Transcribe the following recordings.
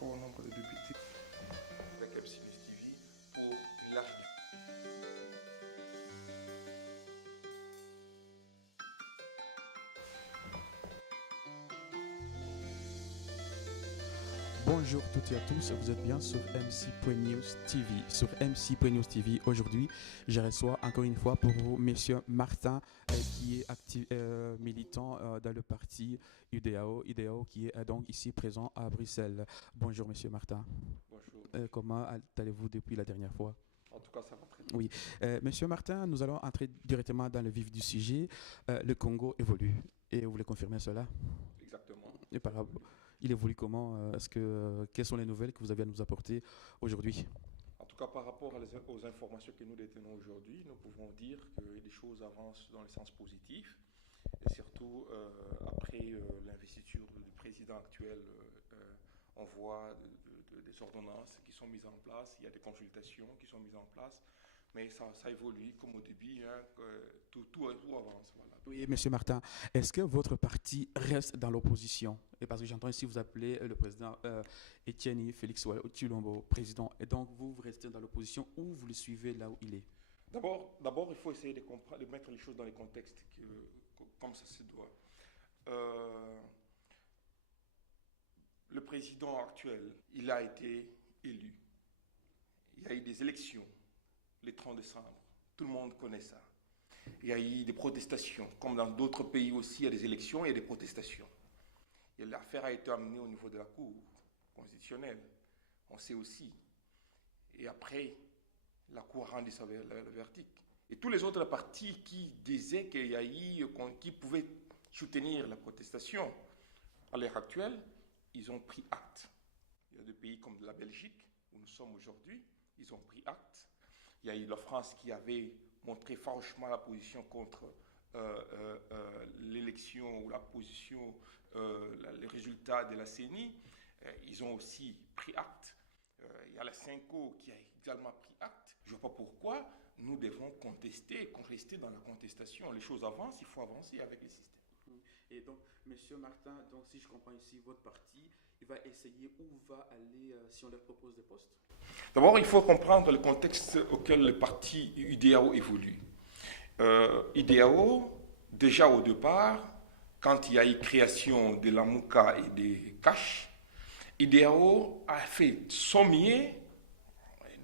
rapport au nombre de députés. Avec Epsilus TV pour une large. Bonjour toutes et à tous, vous êtes bien sur MC.News TV. Sur MC.News TV, aujourd'hui, je reçois encore une fois pour vous Monsieur Martin, qui est militant dans le parti UDAO qui est donc ici présent à Bruxelles. Bonjour Monsieur Martin. Bonjour. Comment allez-vous depuis la dernière fois? En tout cas, ça va très bien. Oui. Monsieur Martin, nous allons entrer directement dans le vif du sujet. Le Congo évolue. Et vous voulez confirmer cela? Exactement. Et il évolue comment? Quelles sont les nouvelles que vous avez à nous apporter aujourd'hui? En tout cas, par rapport aux informations que nous détenons aujourd'hui, nous pouvons dire que les choses avancent dans le sens positif. Et surtout, après l'investiture du président actuel, on voit des ordonnances qui sont mises en place, il y a des consultations qui sont mises en place, mais ça évolue comme au début, hein, tout avance. Voilà. Oui, Monsieur Martin, est-ce que votre parti reste dans l'opposition? Et parce que j'entends ici vous appeler le président Etienne Félix Tshilombo président, et donc vous restez dans l'opposition ou vous le suivez là où il est? D'abord, il faut essayer de mettre les choses dans les contextes comme ça se doit. Le président actuel, il a été élu. Il y a eu des élections le 30 décembre. Tout le monde connaît ça. Il y a eu des protestations. Comme dans d'autres pays aussi, il y a des élections, il y a des protestations. Et l'affaire a été amenée au niveau de la Cour constitutionnelle. On sait aussi. Et après, la Cour a rendu le verdict. Et tous les autres partis qui disaient qu'il y a eu, qui pouvaient soutenir la protestation, à l'heure actuelle, ils ont pris acte. Il y a des pays comme la Belgique, où nous sommes aujourd'hui, ils ont pris acte. Il y a eu la France qui avait montré franchement la position contre l'élection ou la position, les résultats de la CENI. Ils ont aussi pris acte. Il y a la CENCO qui a également pris acte. Je ne vois pas pourquoi nous devons rester dans la contestation. Les choses avancent, il faut avancer avec les systèmes. Et donc, Monsieur Martin, donc si je comprends ici, votre parti, il va essayer où va aller si on leur propose des postes? D'abord, il faut comprendre le contexte auquel le parti UDAO évolue. UDAO, déjà au départ, quand il y a eu création de la MOUCA et des CACH, UDAO a fait son mieux.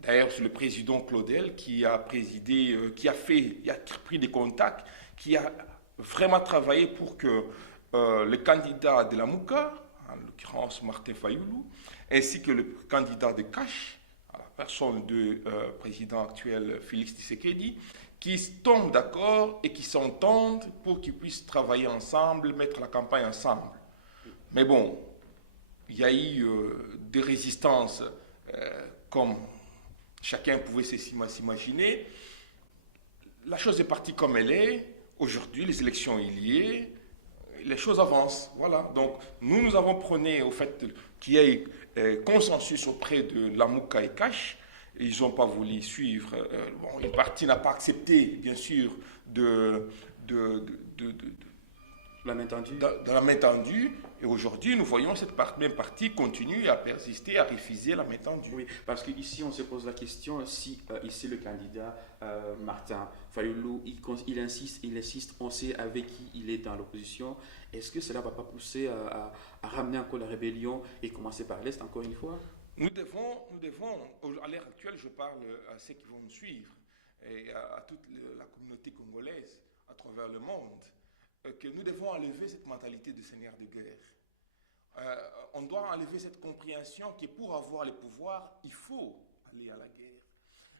D'ailleurs, c'est le président Claudel qui a présidé, qui a pris des contacts, qui a vraiment travaillé pour que le candidat de la MOUCA, en l'occurrence Martin Fayoulou, ainsi que le candidat de CACH, la personne du président actuel Félix Tshisekedi, qui tombent d'accord et qui s'entendent pour qu'ils puissent travailler ensemble, mettre la campagne ensemble. Mais bon, il y a eu des résistances comme chacun pouvait s'imaginer. La chose est partie comme elle est. Aujourd'hui, les élections il y est. Les choses avancent. Voilà. Donc, nous avons prôné au fait qu'il y ait consensus auprès de la MOUCA et CACH. Ils n'ont pas voulu suivre. Une partie n'a pas accepté, bien sûr, de la main tendue. De la main tendue. Et aujourd'hui, nous voyons cette même partie continuer à persister, à refuser la main tendue. Oui, parce qu'ici, on se pose la question si ici le candidat Martin Fayoulou, il insiste, on sait avec qui il est dans l'opposition. Est-ce que cela ne va pas pousser à ramener encore la rébellion et commencer par l'Est encore une fois? Nous devons, à l'heure actuelle, je parle à ceux qui vont nous suivre et à toute la communauté congolaise à travers le monde, que nous devons enlever cette mentalité de seigneur de guerre. On doit enlever cette compréhension que pour avoir le pouvoir, il faut aller à la guerre.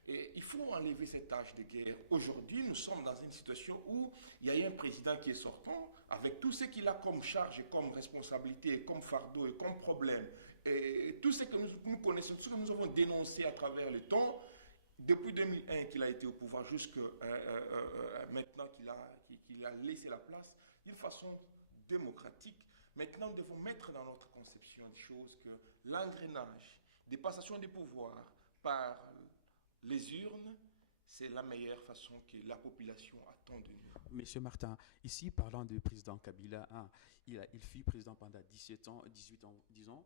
Et il faut enlever cette tâche de guerre. Aujourd'hui, nous sommes dans une situation où il y a un président qui est sortant avec tout ce qu'il a comme charge, comme responsabilité, comme fardeau et comme problème. Et tout ce que nous connaissons, tout ce que nous avons dénoncé à travers le temps, depuis 2001 qu'il a été au pouvoir jusqu'à maintenant qu'il a laissé la place d'une façon démocratique. Maintenant, nous devons mettre dans notre conception des choses que l'engrenage des passations des pouvoirs par les urnes, c'est la meilleure façon que la population attend de nous. Monsieur Martin, ici parlant du président Kabila, il fut président pendant 17 ans, 18 ans, disons.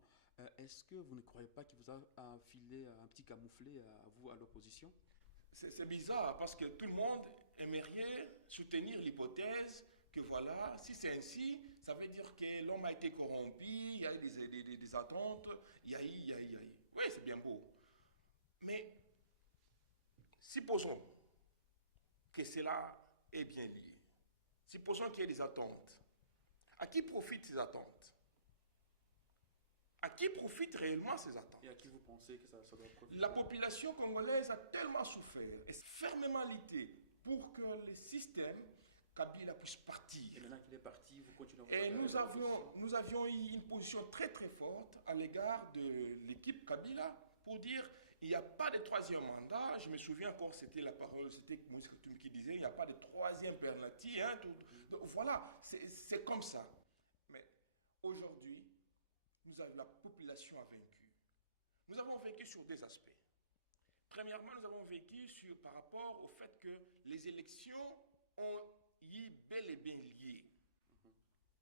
Est-ce que vous ne croyez pas qu'il vous a filé un petit camouflet à vous, à l'opposition? C'est bizarre parce que tout le monde aimerait soutenir l'hypothèse que voilà, si c'est ainsi, ça veut dire que l'homme a été corrompu, il y a eu des attentes, il y a eu. Oui, c'est bien beau. Mais supposons que cela est bien lié. Supposons qu'il y ait des attentes. À qui profitent ces attentes? À qui profitent réellement ces attentes? Et à qui vous pensez que ça doit profiter? La population congolaise a tellement souffert et fermement lutté pour que le système Kabila puisse partir. Et maintenant qu'il est parti, vous continuez à Et nous avions eu une position très très forte à l'égard de l'équipe Kabila pour dire il n'y a pas de troisième mandat. Je me souviens encore, c'était la parole, c'était Moïse Koutoum qui disait il n'y a pas de troisième penalty. Hein, donc, voilà, c'est comme ça. Mais aujourd'hui, la population a vaincu. Nous avons vaincu sur des aspects. Premièrement, nous avons vaincu par rapport au fait que les élections ont y bel et bien lié.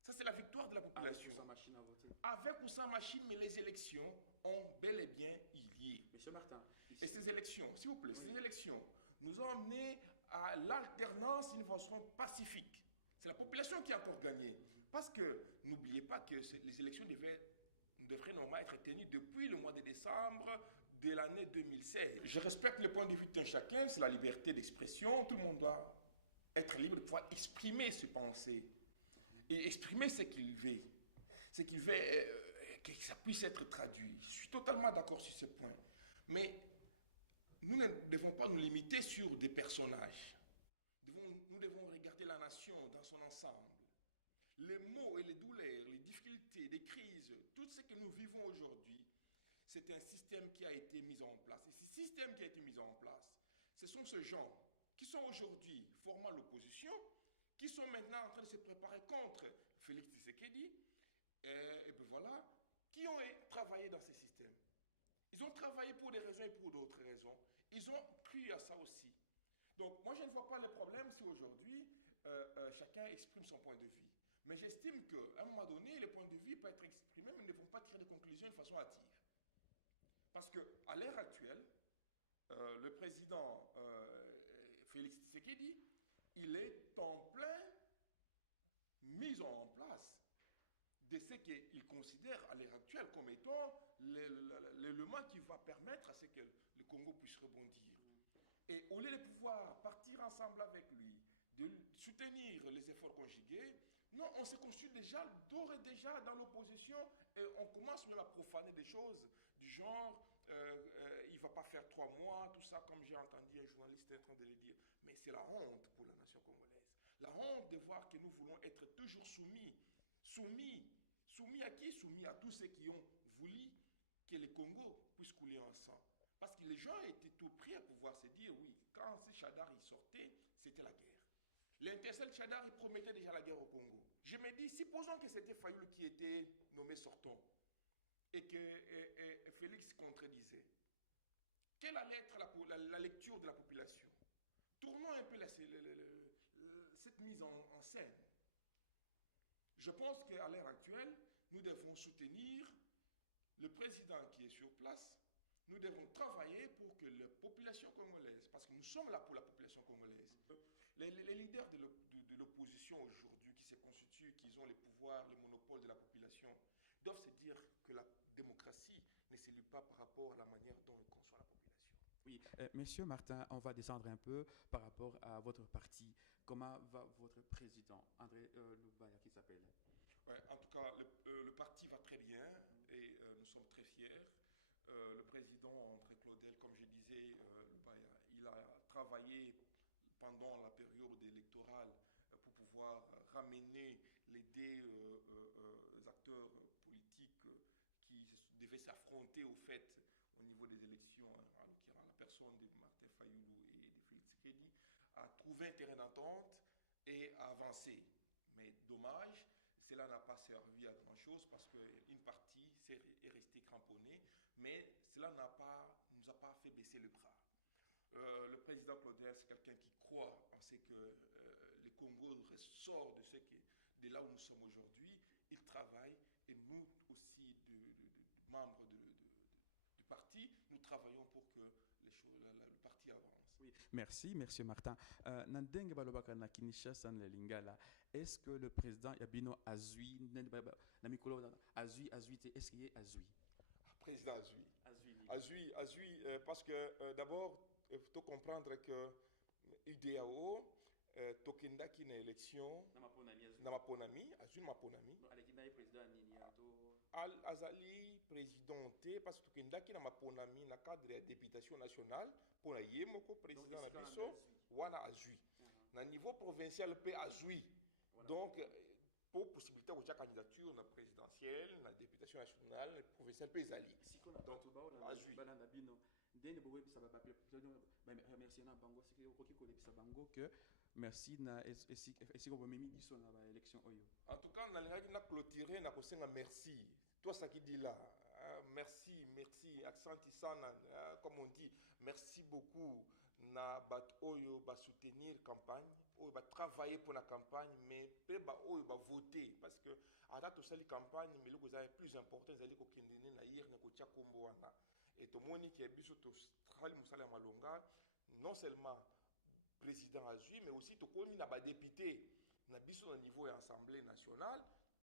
Ça, c'est la victoire de la population. Avec ou sans machine à voter. Avec ou sans machine, mais les élections ont bel et bien y lié. Monsieur Martin. Et ces élections, s'il vous plaît, ces élections nous ont amené à l'alternance d'une façon pacifique. C'est la population qui a encore gagné. Parce que, n'oubliez pas que les élections devraient normalement être tenues depuis le mois de décembre de l'année 2016. Je respecte le point de vue d'un chacun, c'est la liberté d'expression. Tout le monde doit être libre de pouvoir exprimer ses pensées et exprimer ce qu'il veut. Ce qu'il veut, que ça puisse être traduit. Je suis totalement d'accord sur ce point. Mais nous ne devons pas nous limiter sur des personnages. Nous devons regarder la nation dans son ensemble. Les maux et les douleurs, les difficultés, les crises, tout ce que nous vivons aujourd'hui, c'est un système qui a été mis en place. Et ce système qui a été mis en place, ce sont ces gens qui sont aujourd'hui formant l'opposition, qui sont maintenant en train de se préparer contre Félix Tshisekedi, et puis voilà, qui ont travaillé dans ce système. Ils ont travaillé pour des raisons et pour d'autres raisons. Ils ont cru à ça aussi. Donc moi je ne vois pas le problème si aujourd'hui chacun exprime son point de vue. Mais j'estime qu'à un moment donné, le point de vue peut être exprimé, mais ils ne vont pas tirer de conclusions de façon hâtive. Parce qu'à l'heure actuelle, le président Félix Tshisekedi, il est en plein mise en place de ce qu'il considère à l'heure actuelle comme étant l'élément qui va permettre à ce que le Congo puisse rebondir. Et au lieu de pouvoir partir ensemble avec lui, de soutenir les efforts conjugués, non, on se constitue déjà, d'ores et déjà dans l'opposition, et on commence même à profaner des choses du genre, il ne va pas faire 3 mois, tout ça, comme j'ai entendu un journaliste en train de le dire. Mais c'est la honte pour la nation congolaise. La honte de voir que nous voulons être toujours soumis. Soumis à qui? Soumis à tous ceux qui ont voulu que le Congo puisse couler en sang. Parce que les gens étaient tout prêts à pouvoir se dire, oui, quand ce Chadar y sortait, c'était la guerre. L'intercelle Chadar, il promettait déjà la guerre au Congo. Je me dis, supposons que c'était Fayoul qui était nommé sortant et que Félix contredisait. Quelle allait être la lecture de la population? Tournons un peu cette mise en scène. Je pense qu'à l'heure actuelle, nous devons soutenir le président qui est sur place. Nous devons travailler pour que la population congolaise, parce que nous sommes là pour la population congolaise, les leaders de l'opposition aujourd'hui qui se constituent, qui ont les pouvoirs, les monopoles de la population, doivent se dire que la démocratie ne s'élue pas par rapport à la manière dont elle conçoit la population. Oui, Monsieur Martin, on va descendre un peu par rapport à votre parti. Comment va votre président, André Lubaya, qui s'appelle? Ouais, en tout cas, le parti va très bien et nous sommes très fiers. Le président André Claudel, comme je disais, il a travaillé pendant la période électorale pour pouvoir ramener les deux acteurs politiques qui devaient s'affronter au fait au niveau des élections, en l'occurrence la personne de Martin Fayoulou et de Félix Tshisekedi, à trouver un terrain d'entente et à avancer. Mais dommage, cela n'a pas servi à grand-chose parce qu'une partie est restée cramponnée, mais cela nous a pas fait baisser le bras. Le président Claude, c'est quelqu'un qui croit en ce que le Congo ressort de là où nous sommes aujourd'hui. Il travaille et nous aussi, membres du parti, nous travaillons pour que le parti avance. Oui, merci, Monsieur Martin. Nandenge balobaka na Kinshasa na Lingala. Est-ce que le président Yabino Azui, na mikolo Azui, est-ce qu'il est Azui? Président Azui. Azui. Parce que d'abord, il faut comprendre que UDAO, tokendaki na élection, na maponami, Azui maponami. Azali présidenté parce que tokendaki na maponami na cadre de députation nationale pour na yemoko président na biso wana Azui. Na niveau provincial pe Azui. Donc pour possibilité de candidature na présidentielle, na députation nationale, na provinciale pe ezali. Donc Azui. Ndenge bowe bisa ba remercier na bango c'est que okoki ko lebisa bango que merci na esi ko memi biso na ba élection oyo. En tout cas na lingaki na clôturer na kosenga merci. Toi ça qui dit là, merci, accent sana comme on dit, merci beaucoup na bat oyo ba soutenir campagne, oyo ba travailler pour la campagne mais pe ba oyo ba voter parce que à date sali campagne mais le plus important c'est ko kendene na hier na ko tia kombo wana. Et tout le monde qui est biso to travail musala malonga non seulement président Azui mais aussi to komi na ba député na biso au niveau de l'Assemblée nationale